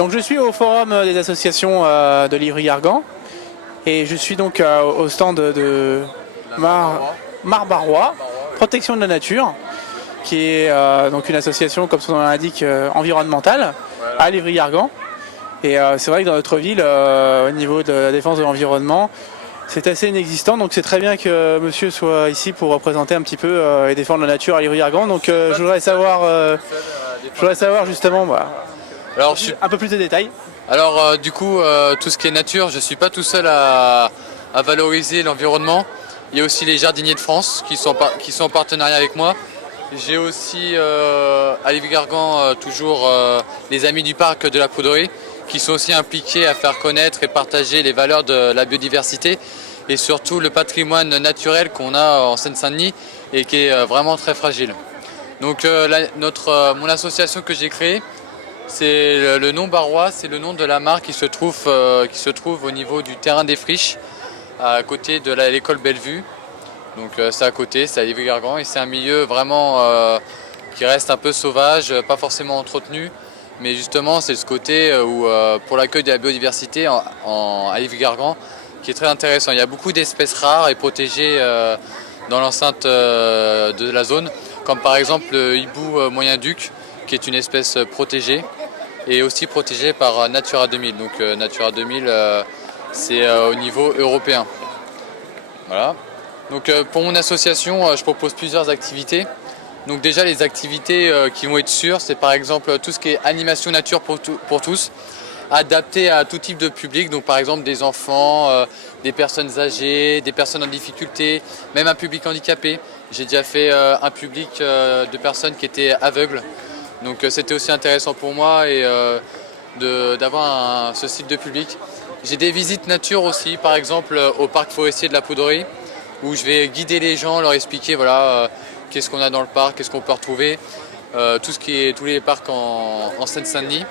Donc je suis au forum des associations de Livry-Gargan et je suis donc au stand de Marbarois, Protection de la Nature, qui est donc une association, comme son nom l'indique, environnementale à Livry-Gargan. Et c'est vrai que dans notre ville, au niveau de la défense de l'environnement, c'est assez inexistant, donc c'est très bien que monsieur soit ici pour représenter un petit peu et défendre la nature à Livry-Gargan. Donc je voudrais savoir justement Alors, un peu plus de détails. Alors du coup, tout ce qui est nature, je ne suis pas tout seul à valoriser l'environnement. Il y a aussi les Jardiniers de France qui sont en partenariat avec moi. J'ai aussi à Livry-Gargan toujours les Amis du Parc de la Pruderie qui sont aussi impliqués à faire connaître et partager les valeurs de la biodiversité et surtout le patrimoine naturel qu'on a en Seine-Saint-Denis et qui est vraiment très fragile. Donc mon association que j'ai créée, c'est le nom Barrois, c'est le nom de la mare qui se trouve au niveau du terrain des friches, à côté de l'école Bellevue. Donc c'est à côté, c'est à Livry-Gargan et c'est un milieu vraiment qui reste un peu sauvage, pas forcément entretenu. Mais justement, c'est ce côté où, pour l'accueil de la biodiversité à Livry-Gargan qui est très intéressant. Il y a beaucoup d'espèces rares et protégées dans l'enceinte de la zone, comme par exemple le hibou moyen-duc, qui est une espèce protégée et aussi protégée par Natura 2000. Donc Natura 2000, c'est au niveau européen. Voilà. Donc pour mon association, je propose plusieurs activités. Donc déjà les activités qui vont être sûres, c'est par exemple tout ce qui est animation nature pour tous, adapté à tout type de public, donc par exemple des enfants, des personnes âgées, des personnes en difficulté, même un public handicapé. J'ai déjà fait un public de personnes qui étaient aveugles, donc c'était aussi intéressant pour moi et d'avoir ce type de public. J'ai des visites nature aussi, par exemple au parc forestier de la Pruderie, où je vais guider les gens, leur expliquer voilà, qu'est-ce qu'on a dans le parc, qu'est-ce qu'on peut retrouver, tous les parcs en Seine-Saint-Denis.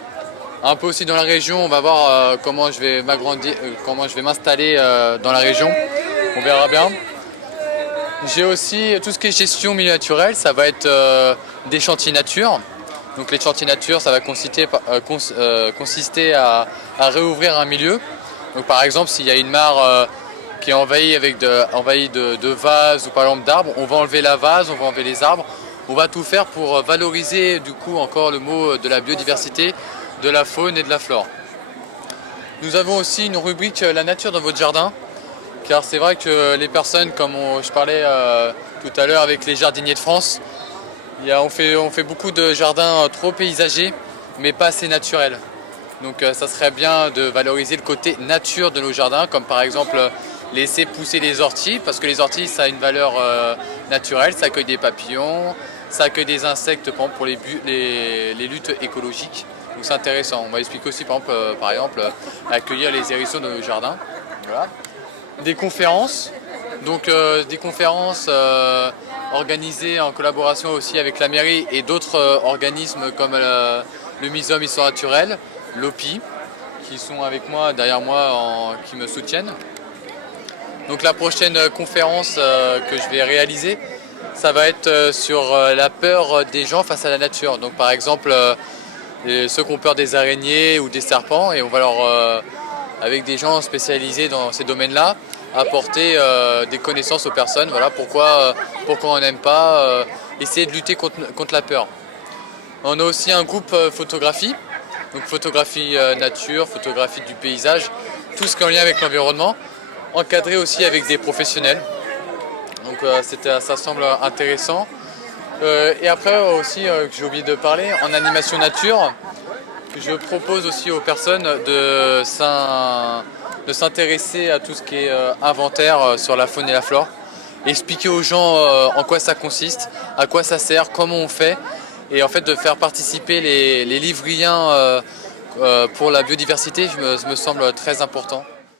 Un peu aussi dans la région, on va voir comment je vais m'installer dans la région, on verra bien. J'ai aussi tout ce qui est gestion milieu naturel, ça va être des chantiers nature. Donc les chantiers nature, ça va consister à réouvrir un milieu. Donc par exemple, s'il y a une mare qui est envahie de vases ou par exemple d'arbres, on va enlever la vase, on va enlever les arbres. On va tout faire pour valoriser du coup encore le mot de la biodiversité, de la faune et de la flore. Nous avons aussi une rubrique La nature dans votre jardin, car c'est vrai que les personnes, comme je parlais tout à l'heure avec les Jardiniers de France, on fait beaucoup de jardins trop paysagers, mais pas assez naturels. Donc ça serait bien de valoriser le côté nature de nos jardins, comme par exemple laisser pousser les orties, parce que les orties ça a une valeur naturelle, ça accueille des papillons, ça accueille des insectes pour les luttes écologiques. Donc c'est intéressant. On va expliquer aussi par exemple accueillir les hérissons de nos jardins. Voilà. Des conférences, donc des conférences organisées en collaboration aussi avec la mairie et d'autres organismes comme le Muséum Histoire Naturelle, l'OPI, qui sont avec moi, derrière moi, qui me soutiennent. Donc la prochaine conférence que je vais réaliser, ça va être sur la peur des gens face à la nature. Donc par exemple, ceux qui ont peur des araignées ou des serpents, et on va avec des gens spécialisés dans ces domaines-là, apporter des connaissances aux personnes. Voilà pourquoi on n'aime pas, essayer de lutter contre la peur. On a aussi un groupe photographie, donc photographie nature, photographie du paysage, tout ce qui est en lien avec l'environnement, encadré aussi avec des professionnels. Donc ça semble intéressant. Et après aussi, que j'ai oublié de parler, en animation nature, je propose aussi aux personnes de s'intéresser à tout ce qui est inventaire sur la faune et la flore, expliquer aux gens en quoi ça consiste, à quoi ça sert, comment on fait, et en fait de faire participer les Livriens pour la biodiversité me semble très important.